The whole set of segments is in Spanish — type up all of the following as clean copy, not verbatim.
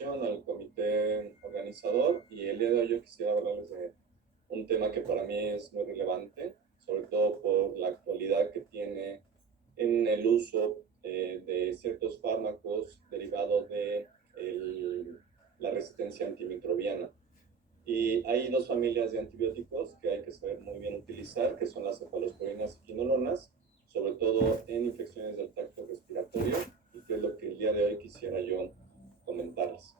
invitación al comité organizador, y el día de hoy yo quisiera hablarles de un tema que para mí es muy relevante, sobre todo por la actualidad que tiene en el uso de ciertos fármacos derivados de la resistencia antimicrobiana. Y hay dos familias de antibióticos que hay que saber muy bien utilizar, que son las cefalosporinas y quinolonas, sobre todo en infecciones del tracto respiratorio, y que es lo que el día de hoy quisiera yo comentarles.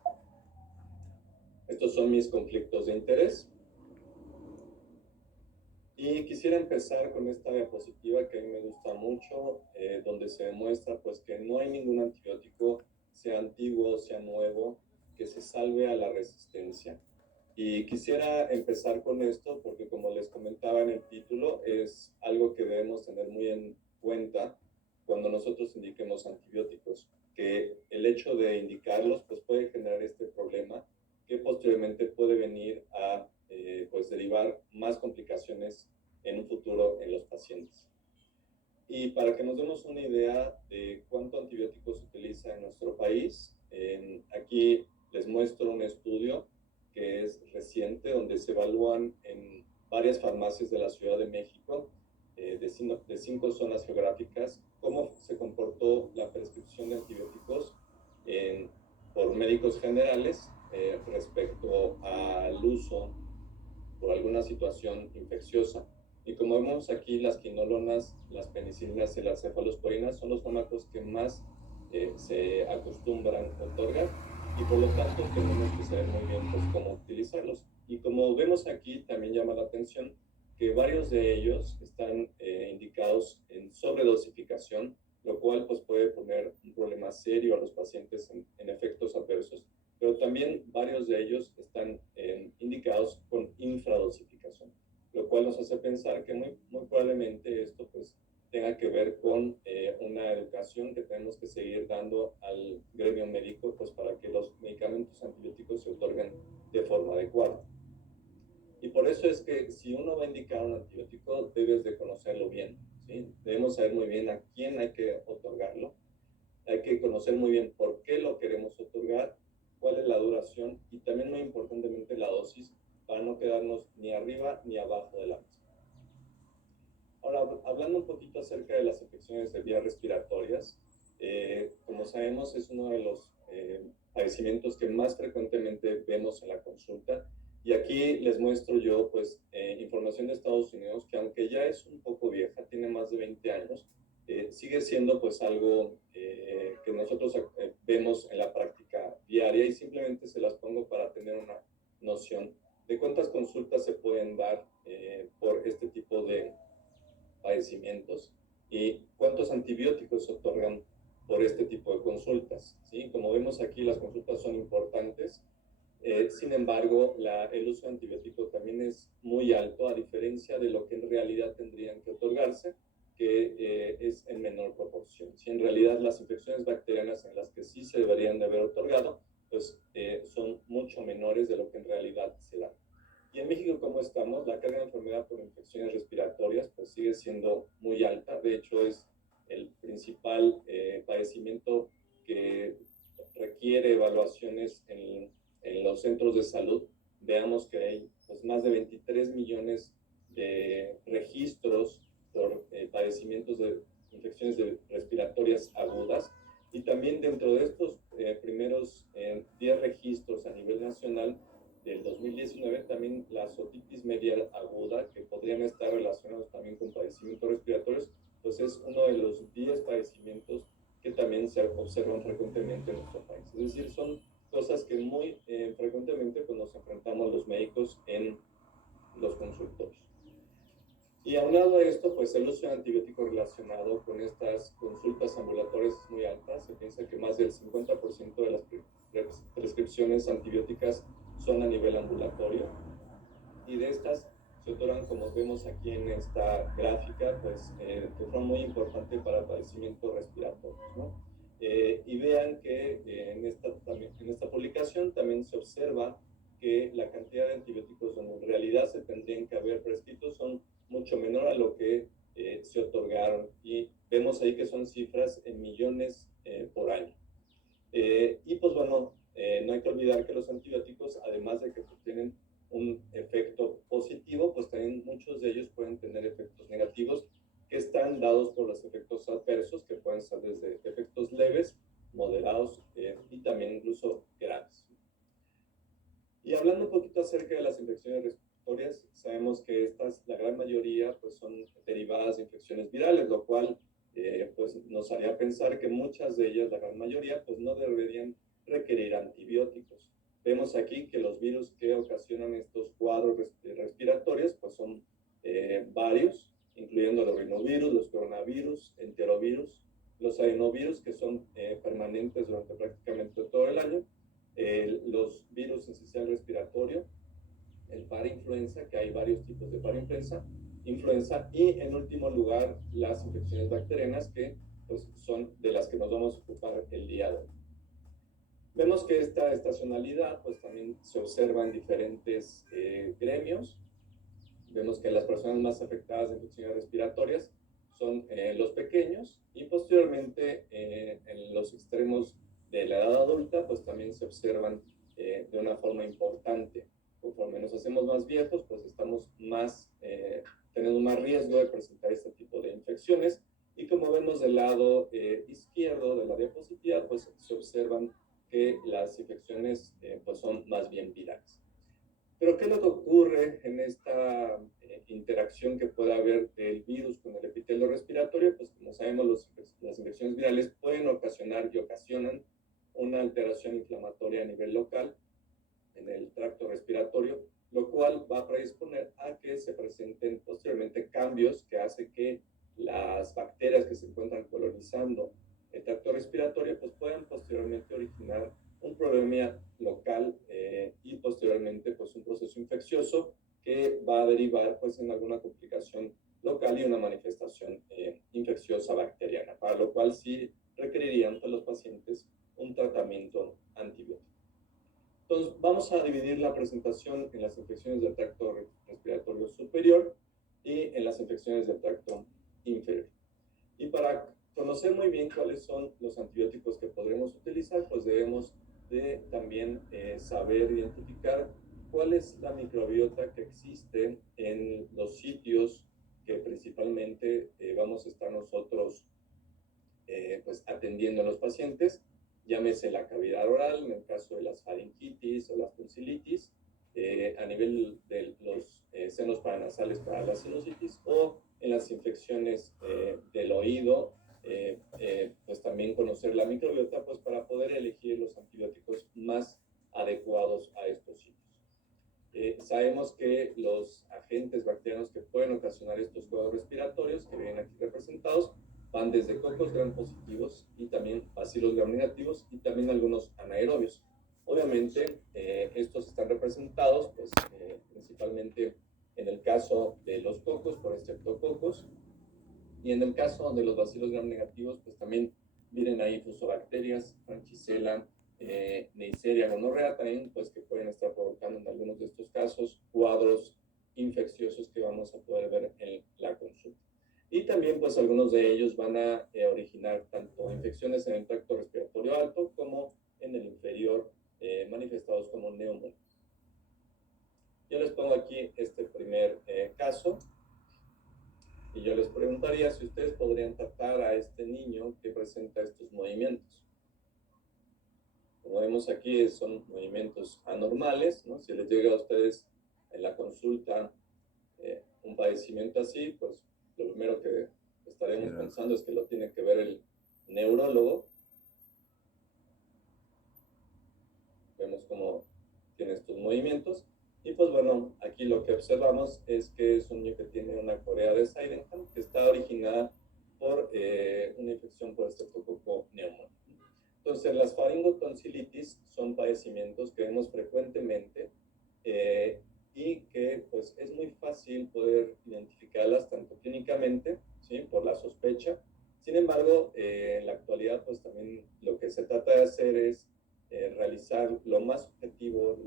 Estos son mis conflictos de interés. Y quisiera empezar con esta diapositiva que a mí me gusta mucho, donde se demuestra pues que no hay ningún antibiótico, sea antiguo, sea nuevo, que se salve a la resistencia. Y quisiera empezar con esto porque, como les comentaba en el título, es algo que debemos tener muy en cuenta cuando nosotros indiquemos antibióticos, que el hecho de indicarlos pues puede generar este problema que posteriormente puede venir a pues derivar más complicaciones en un futuro en los pacientes. Y para que nos demos una idea de cuánto antibiótico se utiliza en nuestro país, aquí les muestro un estudio que es reciente, donde se evalúan en varias farmacias de la Ciudad de México, de 5 zonas geográficas, cómo se comportó la prescripción de antibióticos por médicos generales respecto al uso por alguna situación infecciosa. Y como vemos aquí, las quinolonas, las penicilinas y las cefalosporinas son los fármacos que más se acostumbran a otorgar, y por lo tanto tenemos que saber muy bien pues, cómo utilizarlos. Y como vemos aquí, también llama la atención que varios de ellos están indicados en sobredosificación, lo cual pues, puede poner un problema serio a los pacientes en efectos adversos, pero también varios de ellos están indicados con infradosificación, lo cual nos hace pensar que muy probablemente esto pues tenga que ver con una educación que tenemos que seguir dando al gremio médico pues para que los medicamentos antibióticos se otorguen de forma adecuada. Y por eso es que si uno va a indicar un antibiótico, debes de conocerlo bien, ¿sí? Debemos saber muy bien a quién hay que otorgarlo, hay que conocer muy bien por qué lo queremos otorgar, cuál es la duración y también muy importantemente la dosis, para no quedarnos ni arriba ni abajo de la misma. Ahora, hablando un poquito acerca de las infecciones de vías respiratorias, como sabemos es uno de los padecimientos que más frecuentemente vemos en la consulta, y aquí les muestro yo pues información de Estados Unidos que, aunque ya es un poco vieja, tiene más de 20 años, sigue siendo pues algo que nosotros vemos en la práctica diaria, y simplemente se las pongo para tener una noción de cuántas consultas se pueden dar por este tipo de padecimientos y cuántos antibióticos se otorgan por este tipo de consultas, ¿sí? Como vemos aquí, las consultas son importantes. Sin embargo, el uso de antibióticos también es muy alto, a diferencia de lo que en realidad tendrían que otorgarse, que es en menor proporción. Si en realidad las infecciones bacterianas en las que sí se deberían de haber otorgado, pues son mucho menores de lo que en realidad se da. Y en México, ¿cómo estamos? La carga de enfermedad por infecciones respiratorias pues sigue siendo muy alta. De hecho, es el principal padecimiento que requiere evaluaciones en los centros de salud. Veamos que hay pues, más de 23 millones de registros por padecimientos de infecciones respiratorias agudas, y también dentro de estos primeros 10 registros a nivel nacional del 2019, también la otitis media aguda, que podrían estar relacionados también con padecimientos respiratorios, pues es uno de los 10 padecimientos que también se observan frecuentemente en nuestro país. Es decir, son cosas que muy frecuentemente pues, nos enfrentamos los médicos en los consultorios. Y aunado a esto, pues el uso de antibióticos relacionado con estas consultas ambulatorias es muy alta. Se piensa que más del 50% de las prescripciones antibióticas son a nivel ambulatorio, y de estas se otorgan, como vemos aquí en esta gráfica, pues de forma muy importante para padecimientos respiratorios, ¿no? Y vean que en esta publicación también se observa que la cantidad de antibióticos donde en realidad se tendrían que haber prescrito son mucho menor a lo que se otorgaron, y vemos ahí que son cifras en millones por año. Y pues bueno, no hay que olvidar que los antibióticos, además de que pues, tienen un efecto positivo, pues también muchos de ellos pueden tener efectos negativos que están dados por los efectos adversos, que pueden ser desde efectos leves, moderados y también incluso graves. Y hablando un poquito acerca de las infecciones respiratorias, sabemos que estas, la gran mayoría, pues son derivadas de infecciones virales, lo cual pues nos haría pensar que muchas de ellas, la gran mayoría, pues no deberían requerir antibióticos. Vemos aquí que los virus que ocasionan estos cuadros respiratorios, pues son varios, incluyendo los rinovirus, los coronavirus, enterovirus, los adenovirus, que son permanentes durante prácticamente todo el año, los virus esencial respiratorio, el parainfluenza, que hay varios tipos de parainfluenza, influenza, y en último lugar las infecciones bacterianas, que pues, son de las que nos vamos a ocupar el día de hoy. Vemos que esta estacionalidad pues también se observa en diferentes gremios. Vemos que las personas más afectadas de infecciones respiratorias son los pequeños, y posteriormente en los extremos de la edad adulta pues también se observan de una forma importante. Conforme nos hacemos más viejos, pues estamos más, tenemos más riesgo de presentar este tipo de infecciones, y como vemos del lado izquierdo de la diapositiva, pues se observan que las infecciones pues son más bien virales. Pero ¿qué es lo que ocurre en esta interacción que puede haber del virus con el epitelio respiratorio? Pues como sabemos, las infecciones virales pueden ocasionar y ocasionan una alteración inflamatoria a nivel local en el tracto respiratorio, lo cual va a predisponer a que se presenten posteriormente cambios que hacen que las bacterias que se encuentran colonizando el tracto respiratorio pues puedan posteriormente originar un problema local y posteriormente pues un proceso infeccioso que va a derivar pues en alguna complicación local y una manifestación infecciosa bacteriana, para lo cual sí requerirían pues, los pacientes un tratamiento antibiótico. Entonces vamos a dividir la presentación en las infecciones del tracto respiratorio superior y en las infecciones del tracto inferior. Y para conocer muy bien cuáles son los antibióticos que podremos utilizar, pues debemos de también saber identificar cuál es la microbiota que existe en los sitios que principalmente vamos a estar nosotros pues atendiendo a los pacientes, llámese la cavidad oral, en el caso de las faringitis o las tonsilitis, a nivel de los senos paranasales para la sinusitis, o en las infecciones del oído, pues también conocer la microbiota pues para poder elegir los antibióticos más adecuados a estos sitios. Sabemos que los agentes bacterianos que pueden ocasionar estos cuadros respiratorios que vienen aquí representados van desde cocos gram positivos y también bacilos gram negativos y también algunos anaerobios. Obviamente estos están representados pues, principalmente en el caso de los cocos por estreptococos, y en el caso de los bacilos gram negativos pues también vienen ahí fusobacterias, francisella, Neisseria, gonorrea también, pues que pueden estar provocando en algunos de estos casos cuadros infecciosos que vamos a poder ver en la consulta. Y también pues algunos de ellos van a originar tanto infecciones en el tracto respiratorio alto como en el inferior, manifestados como neumonía. Yo les pongo aquí este primer caso, y yo les preguntaría si ustedes podrían tratar a este niño que presenta estos movimientos. Como vemos aquí, son movimientos anormales, ¿no? Si les llega a ustedes en la consulta un padecimiento así, pues lo primero que estaremos pensando es que lo tiene que ver el neurólogo. Vemos cómo tiene estos movimientos. Y pues bueno, aquí lo que observamos es que es un niño que tiene una corea de Sydenham que está originada por una infección por Streptococcus pneumoniae. Entonces, las faringotonsilitis son padecimientos que vemos frecuentemente y que pues es muy fácil poder identificarlas tanto clínicamente, ¿sí? Por la sospecha. Sin embargo, en la actualidad pues también lo que se trata de hacer es realizar lo más objetivo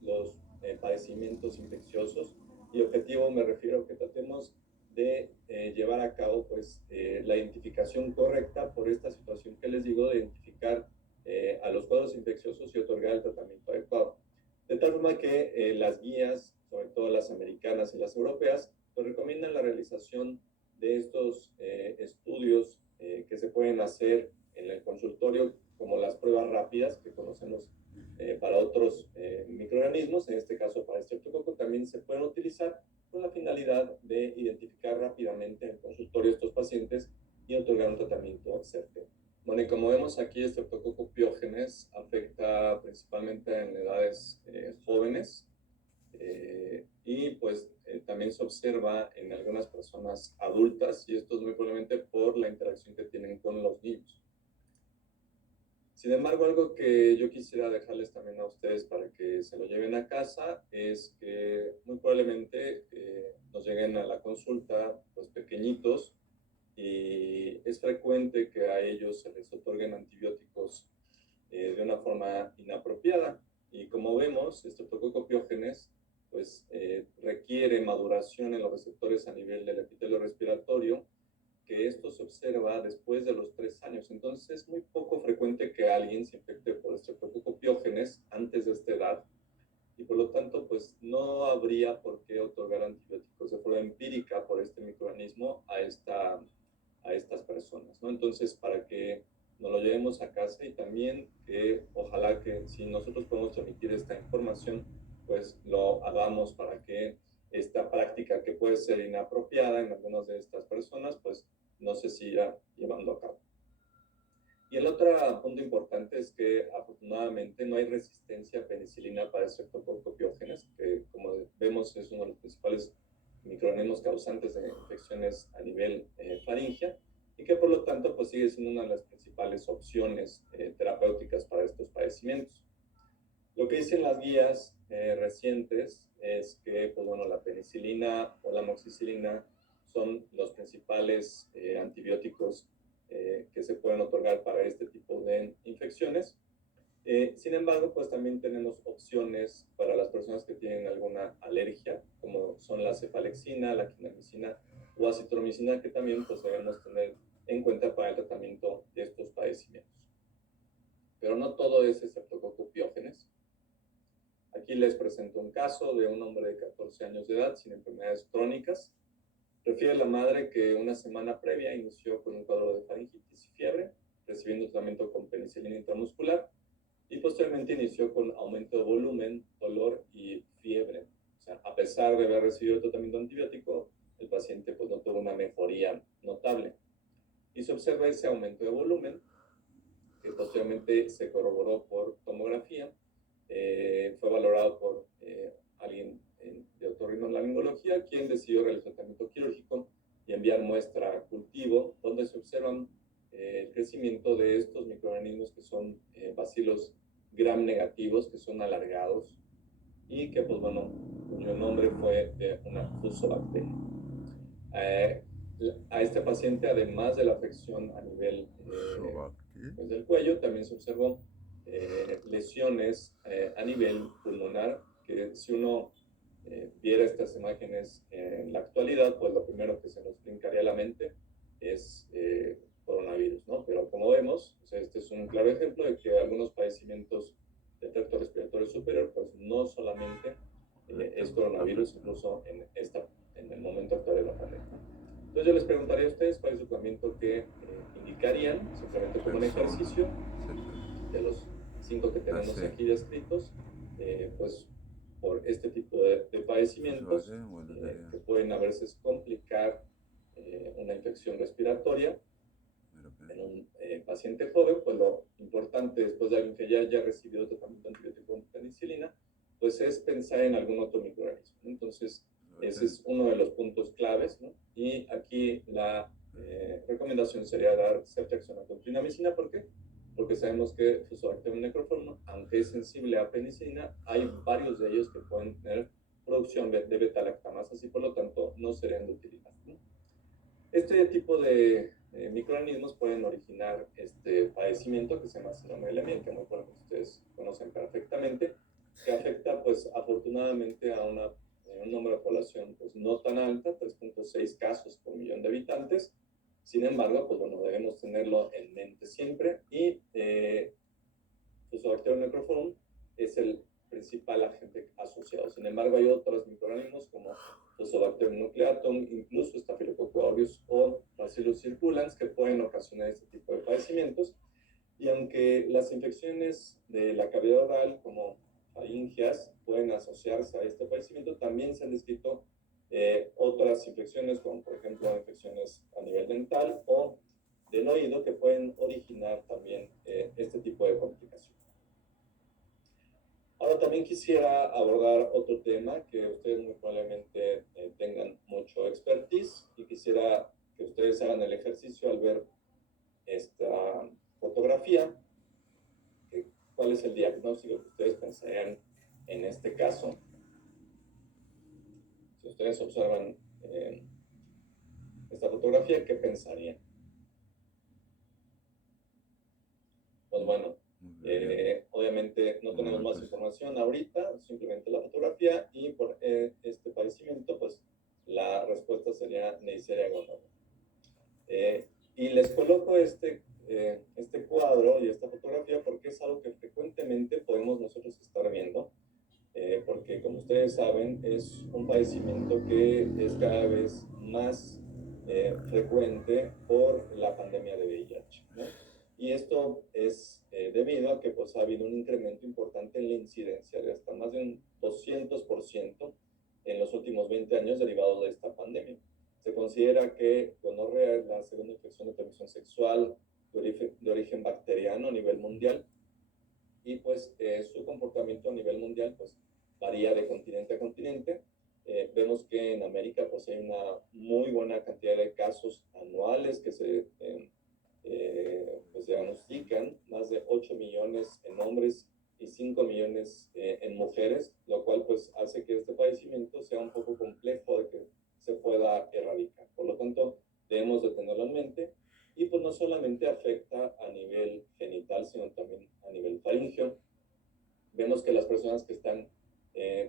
los padecimientos infecciosos, y objetivo me refiero a que tratemos de llevar a cabo pues la identificación correcta por esta situación que les digo, de identificar a los cuadros infecciosos y otorgar el tratamiento adecuado. De tal forma que las guías, sobre todo las americanas y las europeas, pues recomiendan la realización de estos estudios que se pueden hacer en el consultorio, como las pruebas rápidas que conocemos para otros microorganismos, en este caso para estreptococo, también se pueden utilizar con la finalidad de identificar rápidamente en el consultorio estos pacientes y otorgar un tratamiento certero. Bueno, y como vemos aquí, el Streptococcus pyogenes afecta principalmente en edades jóvenes y pues también se observa en algunas personas adultas, y esto es muy probablemente por la interacción que tienen con los niños. Sin embargo, algo que yo quisiera dejarles también a ustedes para que se lo lleven a casa es que muy probablemente nos lleguen a la consulta pues pequeñitos, y es frecuente que a ellos se les otorguen antibióticos de una forma inapropiada. Y como vemos, Streptococcus pyogenes pues requiere maduración en los receptores a nivel del epitelio respiratorio, que esto se observa después de los 3 años. Entonces es muy poco frecuente que alguien se infecte por Streptococcus pyogenes antes de esta edad, y por lo tanto pues no habría por qué otorgar antibióticos de forma empírica por este microorganismo a estas personas, ¿no? Entonces, para que nos lo llevemos a casa, y también que ojalá que si nosotros podemos transmitir esta información, pues lo hagamos para que esta práctica, que puede ser inapropiada en algunas de estas personas, pues no se siga llevando a cabo. Y el otro punto importante es que afortunadamente no hay resistencia a penicilina para Streptococcus pyogenes, que como vemos es uno de los principales microorganismos causantes de infecciones a nivel faríngea, y que por lo tanto pues sigue siendo una de las principales opciones terapéuticas para estos padecimientos. Lo que dicen las guías recientes es que pues, bueno, la penicilina o la amoxicilina son los principales antibióticos que se pueden otorgar para este tipo de infecciones. Sin embargo, pues también tenemos opciones para las personas que tienen alguna alergia, como son la cefalexina, la clindamicina o acitromicina, que también pues debemos tener en cuenta para el tratamiento de estos padecimientos. Pero no todo es Streptococcus pyogenes. Aquí les presento un caso de un hombre de 14 años de edad sin enfermedades crónicas. Refiere la madre que una semana previa inició con un cuadro de faringitis y fiebre, recibiendo tratamiento con penicilina intramuscular, y posteriormente inició con aumento de volumen, dolor y fiebre. O sea, a pesar de haber recibido el tratamiento antibiótico, el paciente pues no tuvo una mejoría notable. Y se observa ese aumento de volumen, que posteriormente se corroboró por tomografía. Fue valorado por alguien de otorrinolaringología, quien decidió realizar tratamiento quirúrgico y enviar muestra a cultivo, donde se observan el crecimiento de estos microorganismos que son bacilos gram negativos, que son alargados, y que, pues bueno, cuyo nombre fue de una fusobacteria. A este paciente, además de la afección a nivel pues del cuello, también se observó lesiones a nivel pulmonar, que si uno viera estas imágenes en la actualidad, pues lo primero que se nos brincaría a la mente es coronavirus, ¿no? Pero como vemos, o sea, este es un claro ejemplo de que algunos padecimientos del tracto respiratorio superior, pues no solamente es coronavirus, incluso en el momento actual de la pandemia. Entonces yo les preguntaría a ustedes cuál es el tratamiento que indicarían, simplemente como un ejercicio de los 5 que tenemos aquí descritos, pues por este tipo de padecimientos que pueden a veces complicar una infección respiratoria en un paciente joven. Pues lo importante, después de alguien que ya haya recibido tratamiento antibiótico con penicilina, pues es pensar en algún otro microorganismo. Entonces, ese es uno de los puntos claves, ¿no? Y aquí la recomendación sería dar ceftriaxona con clindamicina. ¿Por qué? Porque sabemos que Fusobacterium necroformum, aunque es sensible a penicilina, hay varios de ellos que pueden tener producción de beta-lactamasas y por lo tanto no serían de utilidad, ¿no? Este tipo de microorganismos pueden originar este padecimiento que se llama síndrome de Lemming, que muy bueno, ustedes conocen perfectamente, que afecta pues afortunadamente a un número de población pues no tan alta, 3.6 casos por millón de habitantes. Sin embargo, pues bueno, debemos tenerlo en mente siempre, y Fusobacterium necrophorum es el principal agente asociado. Sin embargo, hay otros microorganismos como Fusobacterium nucleatum, incluso Staphylococcus aureus o Bacillus circulans, que pueden ocasionar este tipo de padecimientos. Y aunque las infecciones de la cavidad oral, como faringias, pueden asociarse a este padecimiento, también se han descrito otras infecciones, como por ejemplo infecciones a nivel dental o del oído, que pueden originar también este tipo de complicaciones. Ahora también quisiera abordar otro tema que ustedes muy probablemente tengan mucho expertise, y quisiera que ustedes hagan el ejercicio al ver esta fotografía. ¿Cuál es el diagnóstico que ustedes pensarían en este caso? Si ustedes observan esta fotografía, ¿qué pensarían? Pues bueno, obviamente no tenemos más información ahorita, simplemente la fotografía, y por este padecimiento, pues la respuesta sería Neisseria gonorrhoeae. Y les coloco este cuadro y esta fotografía porque es algo que frecuentemente podemos nosotros estar viendo, porque como ustedes saben, es un padecimiento que es cada vez más frecuente por la pandemia de VIH, ¿no? Y esto es debido a que pues, ha habido un incremento importante en la incidencia de hasta más de un 200% en los últimos 20 años derivado de esta pandemia. Se considera que gonorrea es la segunda infección de transmisión sexual de origen bacteriano a nivel mundial, y pues su comportamiento a nivel mundial pues varía de continente a continente. Vemos que en América pues hay una muy buena cantidad de casos anuales que se pues diagnostican, más de 8 millones en hombres y 5 millones en mujeres, lo cual pues hace que este padecimiento sea un poco complejo de que se pueda erradicar. Por lo tanto, debemos de tenerlo en mente, y pues no solamente afecta a nivel genital, sino también a nivel faríngeo. Vemos que las personas que están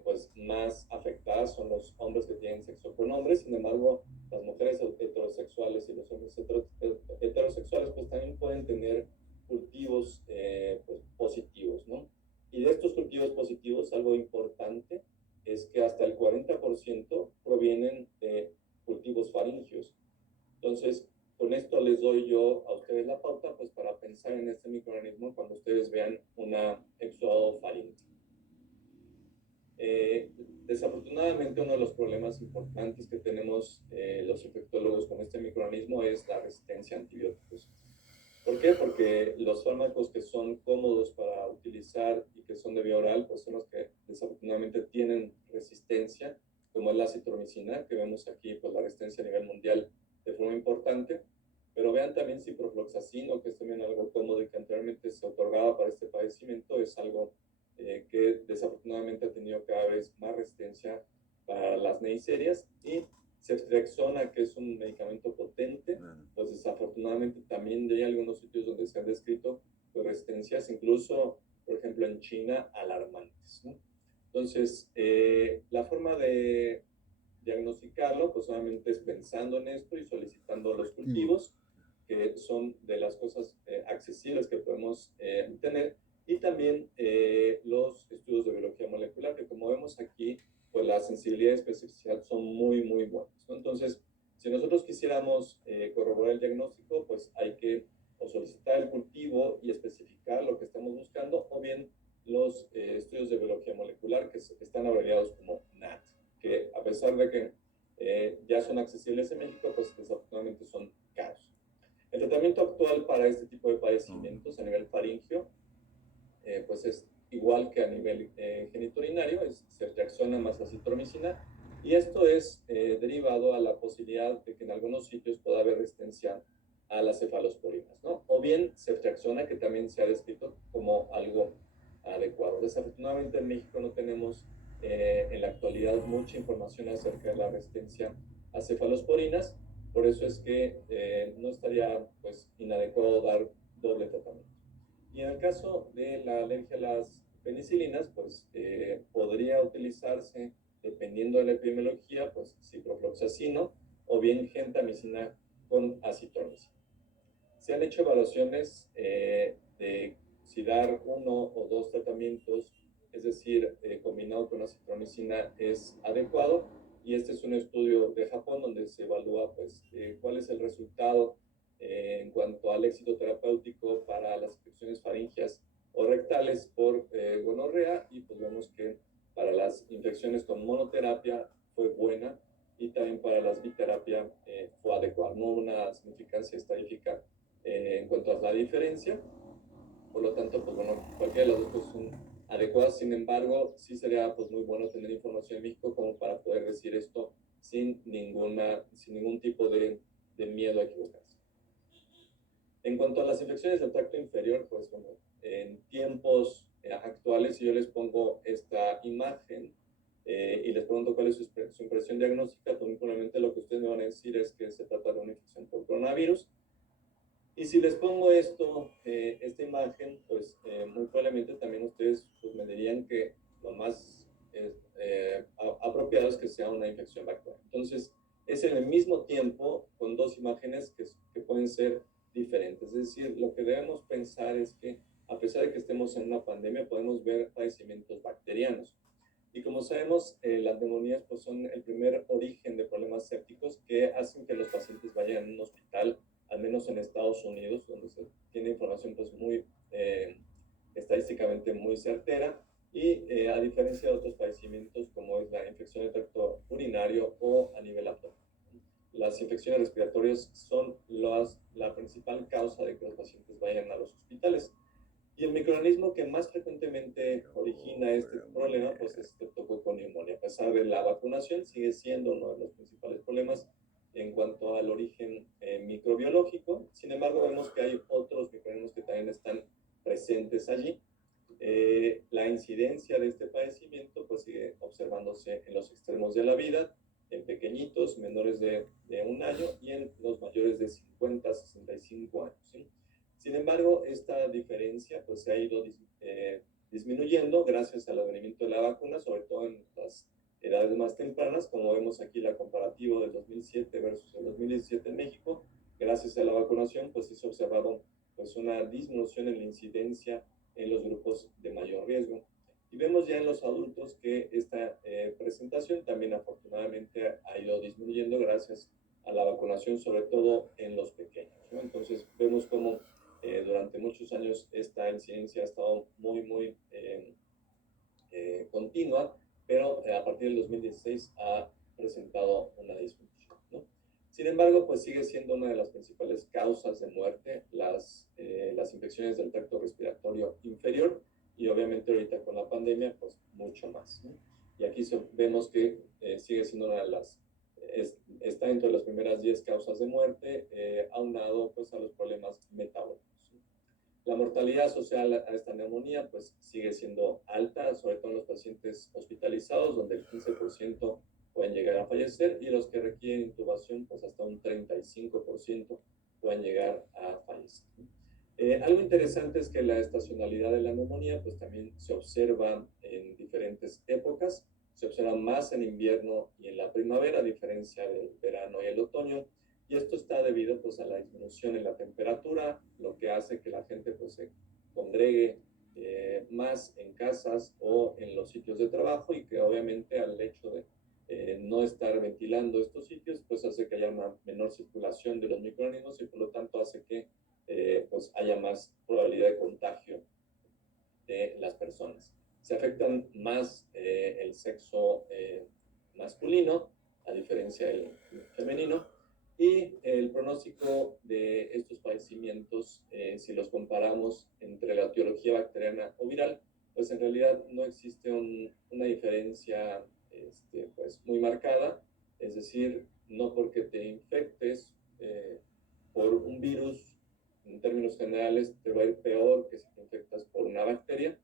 pues más afectadas son los hombres que tienen sexo con hombres. Sin embargo, las mujeres heterosexuales y los hombres heterosexuales pues también pueden tener cultivos pues, positivos, ¿no? Y de estos cultivos positivos, algo importante es que hasta el 40% provienen de cultivos faringios. Entonces, con esto les doy yo a ustedes la pauta pues para pensar en este microorganismo cuando ustedes vean una exudado faríngeo. Desafortunadamente, uno de los problemas importantes que tenemos los infectólogos con este microorganismo es la resistencia a antibióticos. ¿Por qué? Porque los fármacos que son cómodos para utilizar y que son de vía oral, pues son los que desafortunadamente tienen resistencia, como es la citromicina, que vemos aquí, pues la resistencia a nivel mundial de forma importante. Pero vean también ciprofloxacino, que es también algo cómodo y que anteriormente se otorgaba para este padecimiento, es algo que desafortunadamente ha tenido cada vez más resistencia para las neiserias. Y ceftriaxona, que es un medicamento potente, pues desafortunadamente también hay algunos sitios donde se han descrito pues, resistencias, incluso, por ejemplo, en China, alarmantes, ¿no? Entonces, la forma de diagnosticarlo, pues solamente es pensando en esto y solicitando los cultivos, que son de las cosas accesibles que podemos tener, y también los estudios de biología molecular, que como vemos aquí, pues la sensibilidad y especificidad son muy, muy buenas, ¿no? Entonces, si nosotros quisiéramos corroborar el diagnóstico, pues hay que o solicitar el cultivo y especificar lo que estamos buscando, o bien los estudios de biología molecular, que están abreviados como NAT, que a pesar de que ya son accesibles en México, pues desafortunadamente son caros. El tratamiento actual para este tipo de padecimientos a nivel faríngeo, pues es igual que a nivel genitourinario, es ceftriaxona más acitromicina, y esto es derivado a la posibilidad de que en algunos sitios pueda haber resistencia a las cefalosporinas, ¿no? O bien ceftriaxona, que también se ha descrito como algo adecuado. Desafortunadamente en México no tenemos en la actualidad mucha información acerca de la resistencia a cefalosporinas, por eso es que no estaría pues inadecuado dar doble tratamiento. Y en el caso de la alergia a las penicilinas, pues podría utilizarse, dependiendo de la epidemiología, pues ciprofloxacino o bien gentamicina con acitromicina. Se han hecho evaluaciones de si dar uno o dos tratamientos, es decir, combinado con acitromicina, es adecuado. Y este es un estudio de Japón donde se evalúa pues, cuál es el resultado en cuanto al éxito terapéutico para las infecciones faringias o rectales por gonorrea, y pues vemos que para las infecciones con monoterapia fue buena, y también para las biterapia fue adecuada. No hubo una significancia estadística en cuanto a la diferencia. Por lo tanto, pues bueno, cualquiera de las dos cosas son adecuadas. Sin embargo, sí sería pues muy bueno tener información en México como para poder decir esto sin ningún tipo de miedo a equivocarse. En cuanto a las infecciones del tracto inferior, pues bueno, en tiempos actuales, si yo les pongo esta imagen y les pregunto cuál es su impresión diagnóstica, pues muy probablemente lo que ustedes me van a decir es que se trata de una infección por coronavirus. Y si les pongo esta imagen, pues muy probablemente también ustedes pues, me dirían que lo más apropiado es que sea una infección bacteriana. Entonces, es en el mismo tiempo con dos imágenes que pueden ser diferentes. Es decir, lo que debemos pensar es que a pesar de que estemos en una pandemia, podemos ver padecimientos bacterianos. Y como sabemos, las neumonías pues, son el primer origen de problemas sépticos que hacen que los pacientes vayan a un hospital, al menos en Estados Unidos, donde se tiene información pues, muy estadísticamente muy certera, y a diferencia de otros padecimientos como es la infección del tracto urinario o a nivel abdominal. Las infecciones respiratorias son la principal causa de que los pacientes vayan a los hospitales. Y el microorganismo que más frecuentemente origina este problema pues es Streptococcus. A pesar de la vacunación, sigue siendo uno de los principales problemas en cuanto al origen microbiológico. Sin embargo, vemos que hay otros microorganismos que también están presentes allí. La incidencia de este padecimiento pues sigue observándose en los extremos de la vida, en pequeñitos, menores de un año, y en los mayores de 50 a 65 años, ¿sí? Sin embargo, esta diferencia pues, se ha ido disminuyendo gracias al advenimiento de la vacuna, sobre todo en las edades más tempranas, como vemos aquí la comparativa del 2007 versus el 2017 en México. Gracias a la vacunación, pues sí se ha observado pues, una disminución en la incidencia en los grupos de mayor riesgo. Y vemos ya en los adultos que esta presentación también afortunadamente ha ido disminuyendo gracias a la vacunación, sobre todo en los pequeños, ¿no? Entonces vemos cómo durante muchos años esta incidencia ha estado muy continua, pero a partir del 2016 ha presentado una disminución, ¿no? Sin embargo, pues sigue siendo una de las principales causas de muerte las infecciones del tracto respiratorio inferior, y obviamente ahorita con la pandemia, pues mucho más, ¿no? Y aquí vemos que sigue siendo una de las, está entre las primeras 10 causas de muerte, aunado pues a los problemas metabólicos. La mortalidad asociada a esta neumonía pues sigue siendo alta, sobre todo en los pacientes hospitalizados, donde el 15% pueden llegar a fallecer, y los que requieren intubación pues hasta un 35% pueden llegar a fallecer. Algo interesante es que la estacionalidad de la neumonía pues también se observa en diferentes épocas. Se observa más en invierno y en la primavera, a diferencia del verano y el otoño. Y esto está debido pues, a la disminución en la temperatura, lo que hace que la gente pues, se congregue más en casas o en los sitios de trabajo, y que obviamente al hecho de no estar ventilando estos sitios, pues hace que haya una menor circulación de los microorganismos, y por lo tanto hace que pues haya más probabilidad de contagio de las personas. Se afectan más el sexo masculino, a diferencia del femenino, y el pronóstico de estos padecimientos, si los comparamos entre la etiología bacteriana o viral, pues en realidad no existe una diferencia pues muy marcada. Es decir, no porque te infectes por un virus, en términos generales, te va a ir peor que si te infectas por una bacteria.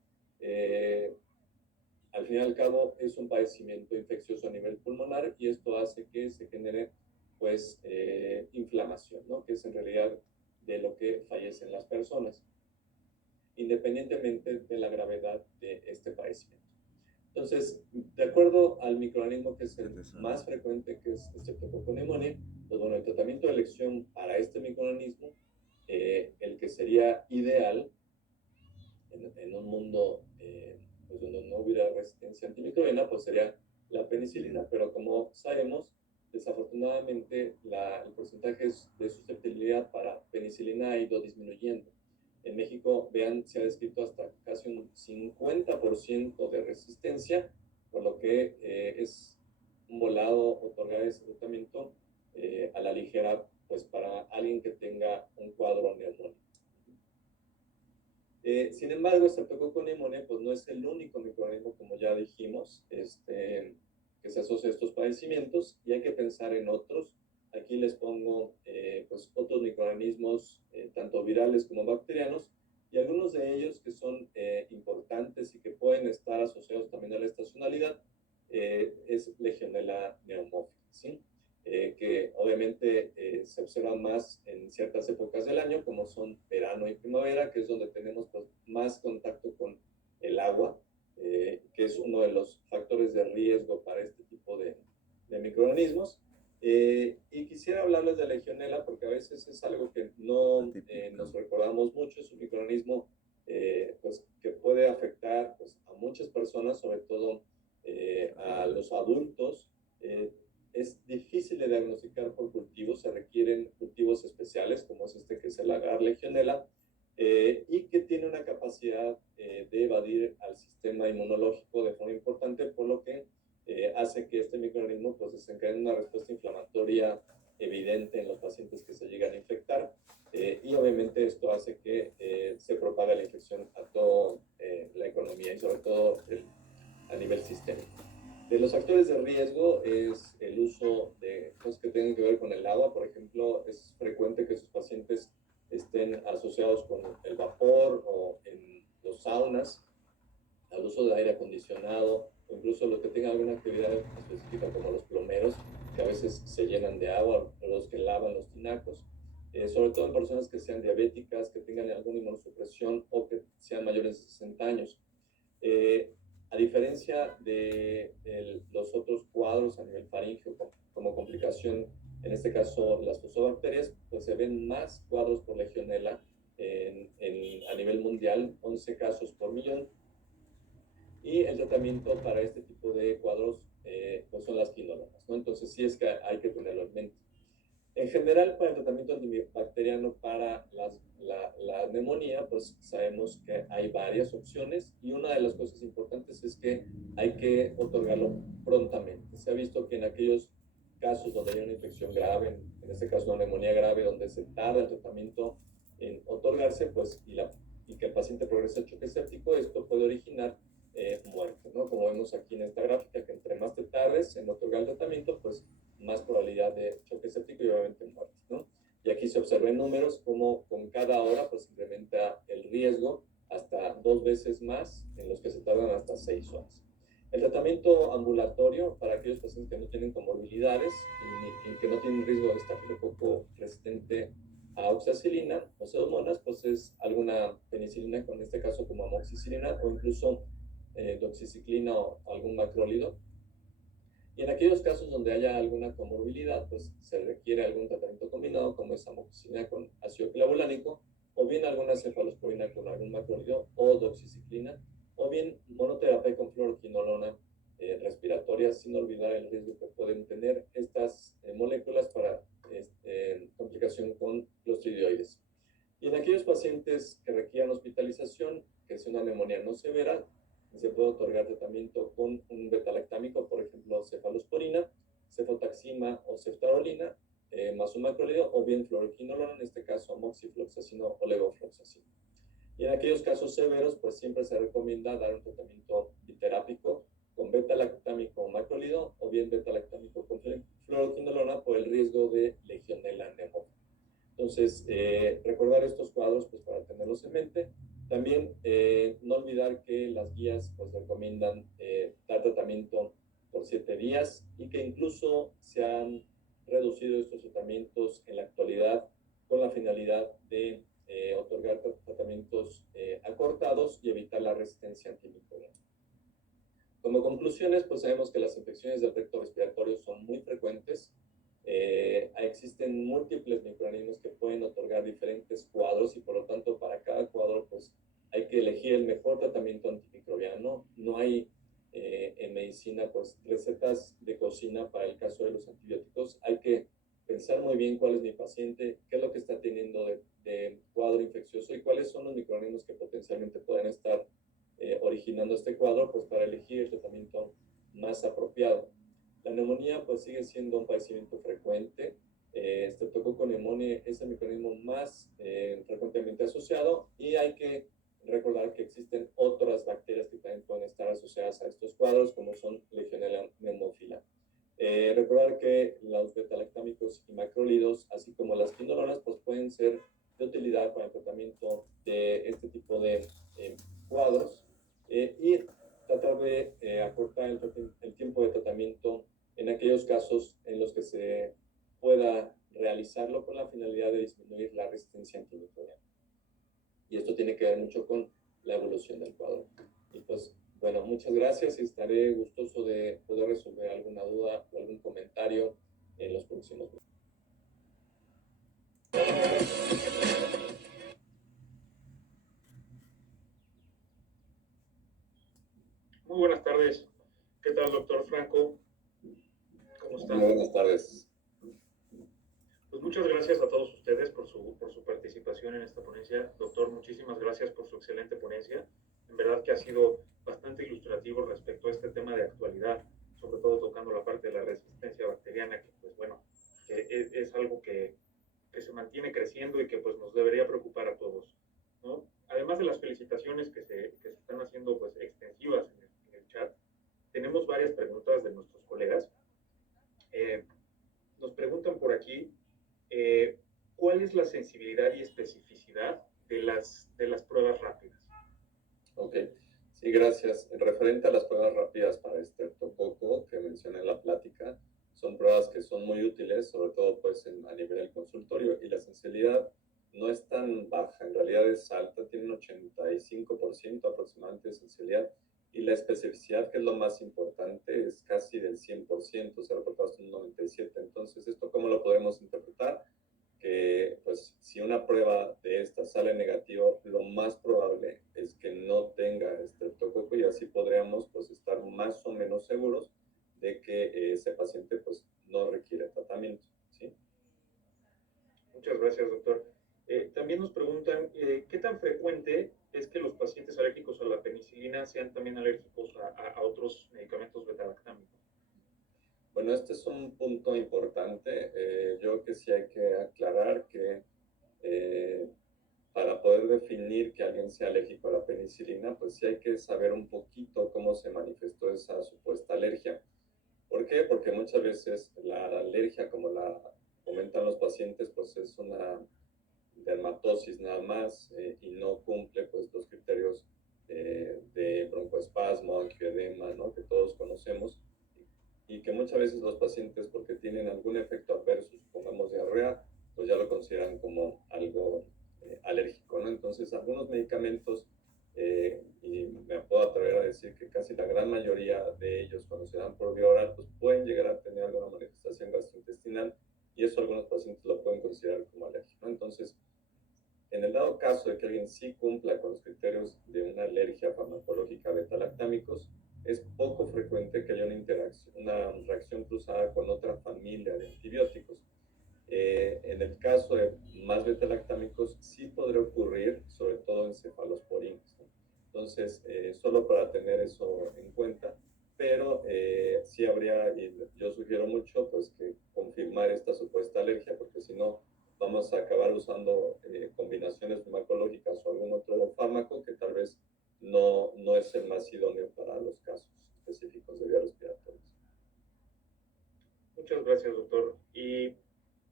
Al fin y al cabo, es un padecimiento infeccioso a nivel pulmonar, y esto hace que se genere pues, inflamación, ¿no? Que es en realidad de lo que fallecen las personas, independientemente de la gravedad de este padecimiento. Entonces, de acuerdo al microorganismo que es el más frecuente, que es Streptococcus pneumoniae, pues bueno, el tratamiento de elección para este microorganismo, el que sería ideal, en un mundo pues donde no hubiera resistencia antimicrobiana, pues sería la penicilina, pero como sabemos, desafortunadamente el porcentaje de susceptibilidad para penicilina ha ido disminuyendo. En México, vean, se ha descrito hasta casi un 50% de resistencia, por lo que es un volado otorgar ese tratamiento a la ligera, pues para alguien que tenga un cuadro neumónico. Sin embargo, Streptococcus pneumoniae pues no es el único microorganismo, como ya dijimos, que se asocia a estos padecimientos, y hay que pensar en otros. Aquí les pongo pues otros microorganismos, tanto virales como bacterianos, y algunos de ellos que son importantes y que pueden estar asociados también a la estacionalidad, es Legionella pneumófila, ¿sí? Que obviamente se observan más en ciertas épocas del año, como son verano y primavera, que es donde tenemos pues, más contacto con el agua, que es uno de los factores de riesgo para este tipo de microorganismos. Y quisiera hablarles de Legionella porque a veces es algo que no nos recordamos mucho. Es un microorganismo pues, que puede afectar pues, a muchas personas, sobre todo a los adultos. Es difícil de diagnosticar por cultivos, se requieren cultivos especiales, como es este que es el agar Legionella, y que tiene una capacidad de evadir al sistema inmunológico de forma importante, por lo que hace que este microorganismo pues, desencadene una respuesta inflamatoria evidente en los pacientes que se llegan a infectar, y obviamente esto hace que se propague la infección a toda la economía y sobre todo a nivel sistémico. De los factores de riesgo es el uso de cosas que tienen que ver con el agua. Por ejemplo, es frecuente que sus pacientes estén asociados con el vapor o en los saunas, al uso de aire acondicionado, o incluso los que tengan alguna actividad específica como los plomeros, que a veces se llenan de agua, o los que lavan los tinacos, sobre todo en personas que sean diabéticas, que tengan alguna inmunosupresión o que sean mayores de 60 años. A diferencia de los otros cuadros a nivel faríngeo, como complicación, en este caso las fusobacterias, pues se ven más cuadros por Legionella a nivel mundial, 11 casos por millón. Y el tratamiento para este tipo de cuadros pues son las quinolonas, ¿no? Entonces sí es que hay que tenerlo en mente. En general, para el tratamiento antibacteriano para la neumonía, pues sabemos que hay varias opciones, y una de las cosas importantes es que hay que otorgarlo prontamente. Se ha visto que en aquellos casos donde hay una infección grave, en este caso una neumonía grave, donde se tarda el tratamiento en otorgarse, pues, y que el paciente progresa a choque séptico, esto puede originar muerte, ¿no? Como vemos aquí en esta gráfica, que entre más te tardes en otorgar el tratamiento, pues más probabilidad de choque séptico y obviamente muerte, ¿no? Y aquí se observan números como con cada hora pues incrementa el riesgo hasta 2 veces más en los que se tardan hasta 6 horas. El tratamiento ambulatorio para aquellos pacientes que no tienen comorbilidades y que no tienen riesgo de estafilococo resistente a oxacilina o pseudomonas, pues es alguna penicilina, con este caso como amoxicilina, o incluso doxiciclina o algún macrólido. Y en aquellos casos donde haya alguna comorbilidad, pues se requiere algún tratamiento combinado, como es amoxicilina con ácido clavulánico, o bien alguna cefalosporina con algún macrólido o doxiciclina, o bien monoterapia con fluoroquinolona respiratoria, sin olvidar el riesgo que pueden tener estas moléculas para complicación con clostridioides. Y en aquellos pacientes que requieran hospitalización, que es una neumonía no severa, se puede otorgar tratamiento con un betalactámico, por ejemplo, cefalosporina, cefotaxima o ceftarolina, más un macrólido, o bien fluoroquinolona, en este caso amoxifloxacino o levofloxacino. Y en aquellos casos severos, pues siempre se recomienda dar un tratamiento biterápico con betalactámico o macrólido, o bien betalactámico con fluoroquinolona por el riesgo de Legionella pneumófila. Entonces, recordar estos cuadros pues, para tenerlos en mente. También no olvidar que las guías pues, recomiendan dar tratamiento por 7 días y que incluso se han reducido estos tratamientos en la actualidad con la finalidad de otorgar tratamientos acortados y evitar la resistencia antimicrobiana. Como conclusiones, pues sabemos que las infecciones del tracto respiratorio son muy frecuentes. Existen múltiples microorganismos que pueden otorgar diferentes cuadros y por lo tanto para cada cuadro pues hay que elegir el mejor medicina, para el caso de los antibióticos, hay que pensar muy bien cuál es mi paciente, qué es lo que está teniendo de cuadro infeccioso y cuáles son los microorganismos que potencialmente pueden estar originando este cuadro, pues para elegir el tratamiento más apropiado. La neumonía pues sigue siendo un padecimiento frecuente. Streptococcus pneumoniae es el microorganismo más frecuentemente asociado y hay que recordar que existen otras bacterias que también pueden estar asociadas a estos cuadros, como son Legionella pneumophila. Recordar que los betalactámicos y macrólidos, así como las quinolonas, pues pueden ser de utilidad para el tratamiento de este tipo de cuadros y tratar de acortar el tiempo de tratamiento en aquellos casos en los que se pueda realizarlo con la finalidad de disminuir la resistencia antimicrobiana. Y esto tiene que ver mucho con la evolución del cuadro. Y pues, bueno, muchas gracias y estaré gustoso de poder resolver alguna duda o algún comentario en los próximos minutos. Muy buenas tardes. ¿Qué tal, doctor Franco? ¿Cómo está? Muy buenas tardes. Pues muchas gracias a todos ustedes por su participación en esta ponencia. Doctor, muchísimas gracias por su excelente ponencia. En verdad que ha sido bastante ilustrativo respecto a este tema de actualidad, sobre todo tocando la parte de la resistencia bacteriana, que pues bueno, que es algo que se mantiene creciendo y que pues nos debería preocupar a todos, ¿no? Además de las felicitaciones que se están haciendo pues extensivas en el chat, tenemos varias preguntas de nuestros colegas. Nos preguntan por aquí, ¿cuál es la sensibilidad y especificidad de las pruebas rápidas? Ok, sí, gracias. En referente a las pruebas rápidas para Streptococcus que mencioné en la plática, son pruebas que son muy útiles, sobre todo pues a nivel del consultorio, y la sensibilidad no es tan baja, en realidad es alta, tiene un 85% aproximadamente de sensibilidad, y la especificidad, que es lo más importante, es casi del 100%, se ha reportado hasta un 97%. Entonces, ¿esto cómo lo podemos interpretar? Que pues si una prueba de esta sale negativo, lo más probable es que no tenga estreptococo y así podríamos pues estar más o menos seguros de que ese paciente pues no requiere tratamiento, ¿sí? Muchas gracias, doctor. También nos preguntan, ¿qué tan frecuente es que los pacientes alérgicos a la penicilina sean también alérgicos a otros medicamentos betalactámicos? Bueno, este es un punto importante. Yo creo que sí hay que aclarar que para poder definir que alguien sea alérgico a la penicilina, pues sí hay que saber un poquito cómo se manifestó esa supuesta alergia. ¿Por qué? Porque muchas veces la alergia, como la comentan los pacientes, pues es una dermatosis nada más y no cumple pues los criterios de broncoespasmo, angioedema, ¿no? Que todos conocemos y que muchas veces los pacientes, porque tienen algún efecto adverso, supongamos diarrea, pues ya lo consideran como algo alérgico, ¿no? Entonces, algunos medicamentos, y me puedo atrever a decir que casi la gran mayoría de ellos, cuando se dan por vía oral, pues pueden llegar a tener alguna manifestación gastrointestinal y eso algunos pacientes lo pueden considerar como alérgico, ¿no? Entonces, en el dado caso de que alguien sí cumpla con los criterios de una alergia farmacológica a betalactámicos, es poco frecuente que haya una reacción cruzada con otra familia de antibióticos. En el caso de más betalactámicos sí podría ocurrir, sobre todo en cefalosporinos, ¿no? Entonces, solo para tener eso en cuenta, pero sí habría, y yo sugiero mucho, pues que confirmar esta supuesta alergia, porque si no, vamos a acabar usando combinaciones farmacológicas o algún otro fármaco que tal vez no es el más idóneo para los casos específicos de vías respiratorias. Muchas gracias, doctor. Y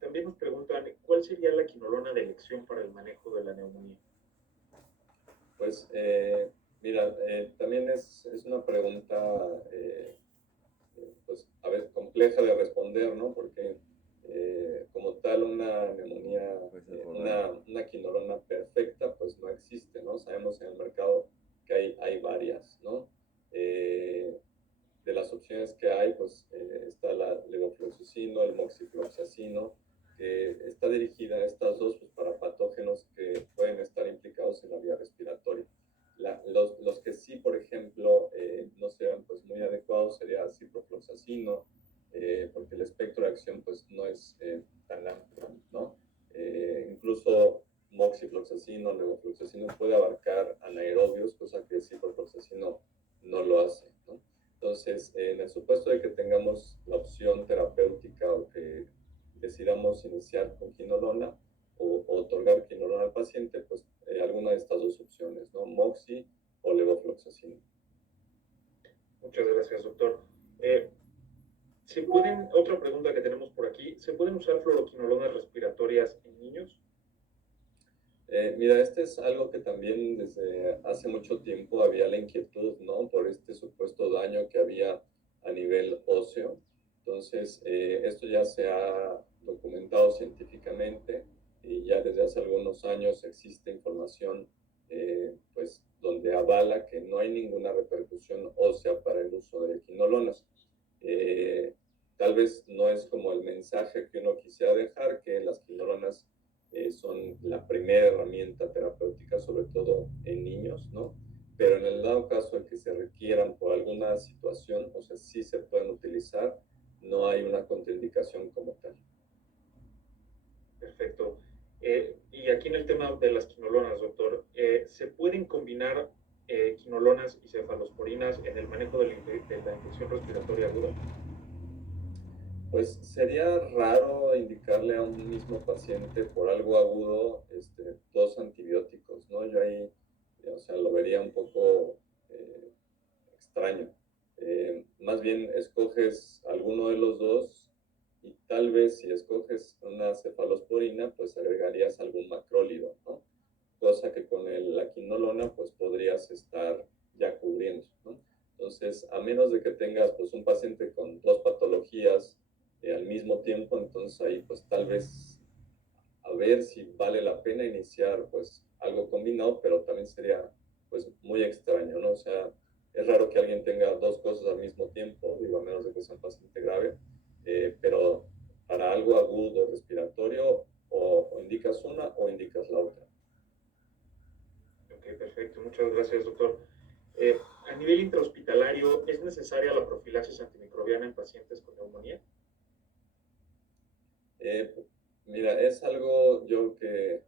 también nos preguntan, ¿cuál sería la quinolona de elección para el manejo de la neumonía? Pues, mira, también es una pregunta, pues, a veces compleja de responder, ¿no? Porque como tal una neumonía, una quinolona perfecta, pues no existe, ¿no? Sabemos en el mercado que hay varias, ¿no? De las opciones que hay, pues está la levofloxacino, el moxifloxacino, que está dirigida a estas dos pues, para patógenos que pueden estar implicados en la vía respiratoria. Los que sí, por ejemplo, no sean pues, muy adecuados sería ciprofloxacino, ciprofloxacino, levofloxacino puede abarcar anaerobios, cosa que el ciprofloxacino no lo hace, ¿no? Entonces, en el supuesto de que tengamos la opción terapéutica o que decidamos iniciar con quinolona o otorgar quinolona al paciente, pues alguna de estas dos opciones, ¿no? Moxi o levofloxacino. Muchas gracias, doctor. Otra pregunta que tenemos por aquí, ¿se pueden usar fluoroquinolonas respiratorias en niños? Mira, este es algo que también desde hace mucho tiempo había la inquietud, ¿no? Por este supuesto daño que había a nivel óseo. Entonces, esto ya se ha documentado científicamente y ya desde hace algunos años existe información, pues, donde avala que no hay ninguna repercusión ósea para el uso de quinolonas. Tal vez no es como el mensaje que uno quisiera dejar, que las quinolonas son la primera herramienta terapéutica, sobre todo en niños, ¿no? Pero en el dado caso en que se requieran por alguna situación, o sea, sí se pueden utilizar, no hay una contraindicación como tal. Perfecto. Y aquí en el tema de las quinolonas, doctor, ¿se pueden combinar quinolonas y cefalosporinas en el manejo de la infección respiratoria aguda? Pues sería raro indicarle a un mismo paciente por algo agudo dos antibióticos, ¿no? Yo ahí, o sea, lo vería un poco extraño. Más bien escoges alguno de los dos y tal vez si escoges una cefalosporina, pues agregarías algún macrólido, ¿no? Cosa que con la quinolona, pues podrías estar ya cubriendo, ¿no? Entonces, a menos de que tengas pues un paciente con dos patologías al mismo tiempo, entonces ahí pues tal vez a ver si vale la pena iniciar pues algo combinado, pero también sería pues muy extraño, ¿no? O sea, es raro que alguien tenga dos cosas al mismo tiempo, digo, a menos de que sea un paciente grave, pero para algo agudo respiratorio o indicas una o indicas la otra. Ok, perfecto. Muchas gracias, doctor. A nivel intrahospitalario, ¿es necesaria la profilaxis antimicrobiana en pacientes con neumonía? Mira, es algo yo que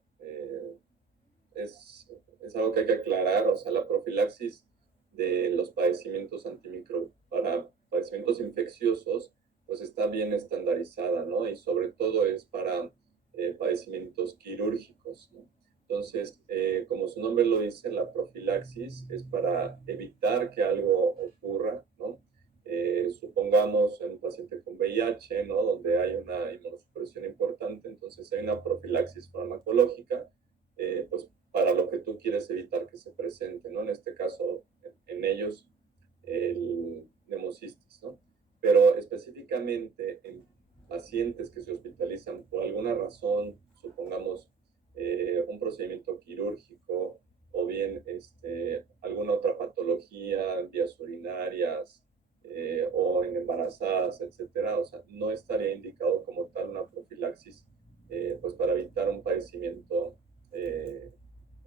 es algo que hay que aclarar, o sea, la profilaxis de los padecimientos para padecimientos infecciosos, pues está bien estandarizada, ¿no? Y sobre todo es para padecimientos quirúrgicos, ¿no? Entonces, como su nombre lo dice, la profilaxis es para evitar que algo ocurra, ¿no? Supongamos en un paciente con VIH, ¿no? Donde hay una inmunosupresión importante, entonces hay una profilaxis farmacológica, pues para lo que tú quieres evitar que se presente, ¿no? En este caso, en ellos, el neumocistis, ¿no? Pero específicamente en pacientes que se hospitalizan por alguna razón, supongamos un procedimiento quirúrgico o bien alguna otra patología, vías urinarias o en embarazadas, etcétera, o sea, no estaría indicado como tal una profilaxis pues para evitar un padecimiento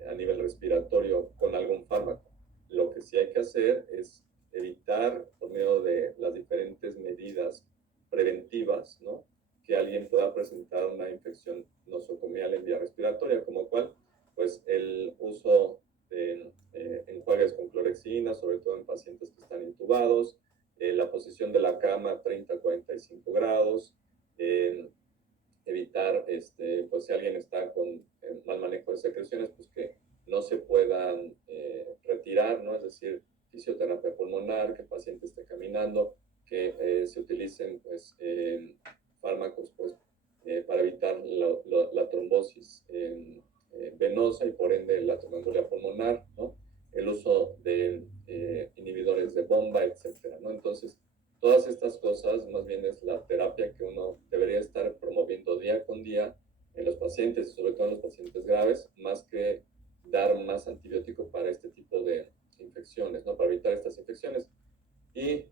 a nivel respiratorio con algún fármaco. Lo que sí hay que hacer es evitar, por medio de las diferentes medidas preventivas, ¿no? Que alguien pueda presentar una infección nosocomial en vía respiratoria, como cual, pues el uso de enjuagues con clorexidina, sobre todo en pacientes que están intubados, la posición de la cama a 30-45 grados, evitar, pues si alguien está con mal manejo de secreciones, pues que no se puedan retirar, ¿no? Es decir, fisioterapia pulmonar, que el paciente esté caminando, que se utilicen, pues, fármacos, pues, para evitar la trombosis venosa y por ende la tromboembolia pulmonar, ¿no? El uso de inhibidores de bomba, etcétera, ¿no? Entonces, todas estas cosas más bien es la terapia que uno debería estar promoviendo día con día en los pacientes, sobre todo en los pacientes graves, más que dar más antibiótico para este tipo de infecciones, ¿no? Para evitar estas infecciones. Y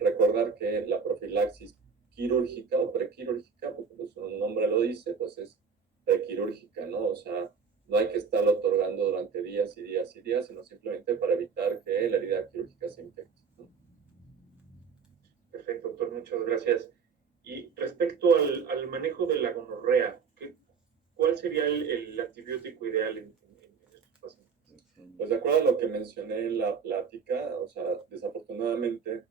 recordar que la profilaxis quirúrgica o prequirúrgica, porque pues, su nombre lo dice, pues es prequirúrgica, ¿no? O sea, no hay que estarlo otorgando durante días y días y días, sino simplemente para evitar que la herida quirúrgica se infecte, ¿no? Perfecto, doctor, muchas gracias. Y respecto al manejo de la gonorrea, ¿cuál sería el antibiótico ideal en estos pacientes? Pues de acuerdo a lo que mencioné en la plática, o sea, desafortunadamente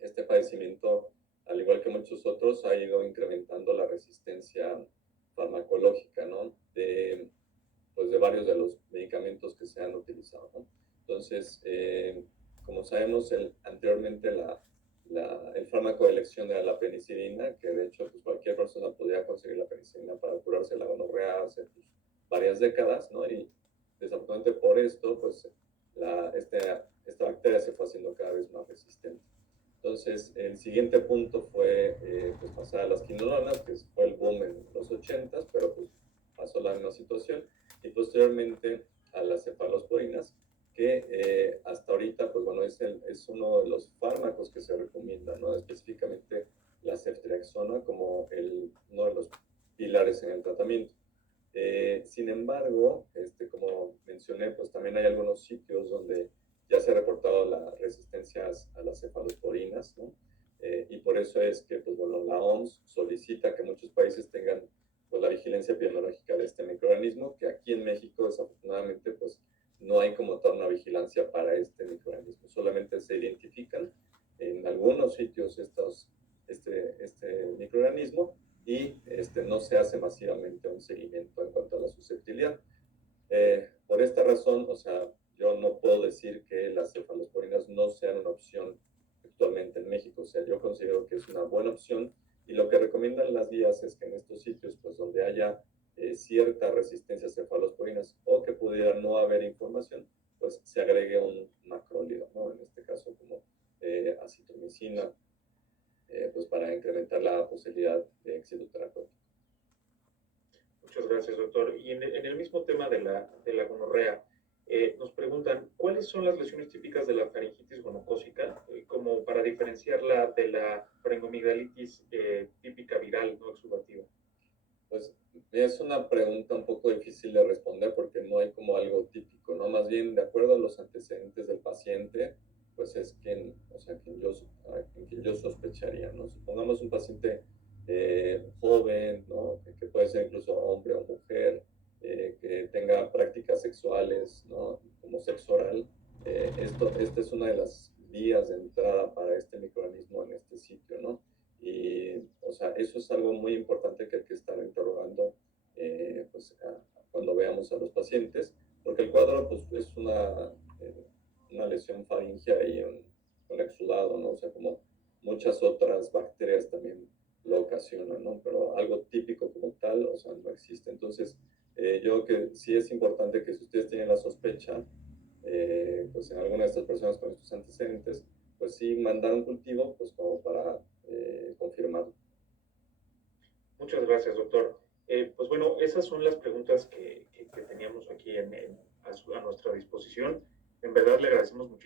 este padecimiento, al igual que muchos otros, ha ido incrementando la resistencia farmacológica, ¿no? Pues de varios de los medicamentos que se han utilizado, ¿no? Entonces, como sabemos, anteriormente el fármaco de elección era la penicilina, que de hecho pues, cualquier persona podía conseguir la penicilina para curarse la gonorrea hace pues, varias décadas, ¿no? Y desafortunadamente por esto, pues esta bacteria se fue haciendo cada vez más resistente. Entonces, el siguiente punto fue pues pasar a las quinolonas, que fue el boom en los 80s, pero pues pasó la misma situación, y posteriormente a las cefalosporinas, que hasta ahorita, pues bueno, es uno de los fármacos que se recomienda, ¿no? Específicamente la ceftriaxona como uno de los pilares en el tratamiento. Sin embargo, como mencioné, pues también hay algunos sitios donde ya se ha reportado la resistencia a las cefalosporinas, ¿no? Y por eso es que, pues bueno, la OMS solicita que muchos países tengan pues, la vigilancia epidemiológica de este microorganismo, que aquí en México, desafortunadamente, pues no hay como tal una vigilancia para este microorganismo. Solamente se identifican en algunos sitios este microorganismo y no se hace masivamente un seguimiento en cuanto a la susceptibilidad. Por esta razón, o sea, yo no puedo decir que las cefalosporinas no sean una opción actualmente en México. O sea, yo considero que es una buena opción y lo que recomiendan las guías es que en estos sitios, pues donde haya cierta resistencia a cefalosporinas o que pudiera no haber información, pues se agregue un macrólido, ¿no? En este caso como acitromicina, pues para incrementar la posibilidad de éxito terapéutico. Muchas gracias, doctor. Y en el mismo tema de la gonorrea, nos preguntan, ¿cuáles son las lesiones típicas de la faringitis gonocócica, como para diferenciarla de la faringomigdalitis típica viral no exudativa? Pues es una pregunta un poco difícil de responder porque no hay como algo típico, ¿no? Más bien, de acuerdo a los antecedentes del paciente, pues es quien yo sospecharía, ¿no? Supongamos un paciente joven, ¿no? Que puede ser incluso hombre o mujer, que tenga prácticas sexuales, ¿no? Como sexo oral. Esta es una de las vías de entrada para este microorganismo en este sitio, ¿no? Y, o sea, eso es algo muy importante que hay que estar interrogando pues, cuando veamos a los pacientes, porque el cuadro pues, es una lesión faríngea y un exudado, ¿no? O sea, como muchas otras bacterias también lo ocasionan, ¿no? Pero algo típico como tal, o sea, no existe. Entonces, yo creo que sí es importante que si ustedes tienen la sospecha, pues en alguna de estas personas con estos antecedentes, pues sí mandar un cultivo, pues como para confirmarlo. Muchas gracias, doctor. Pues bueno, esas son las preguntas que teníamos aquí a nuestra disposición. En verdad le agradecemos mucho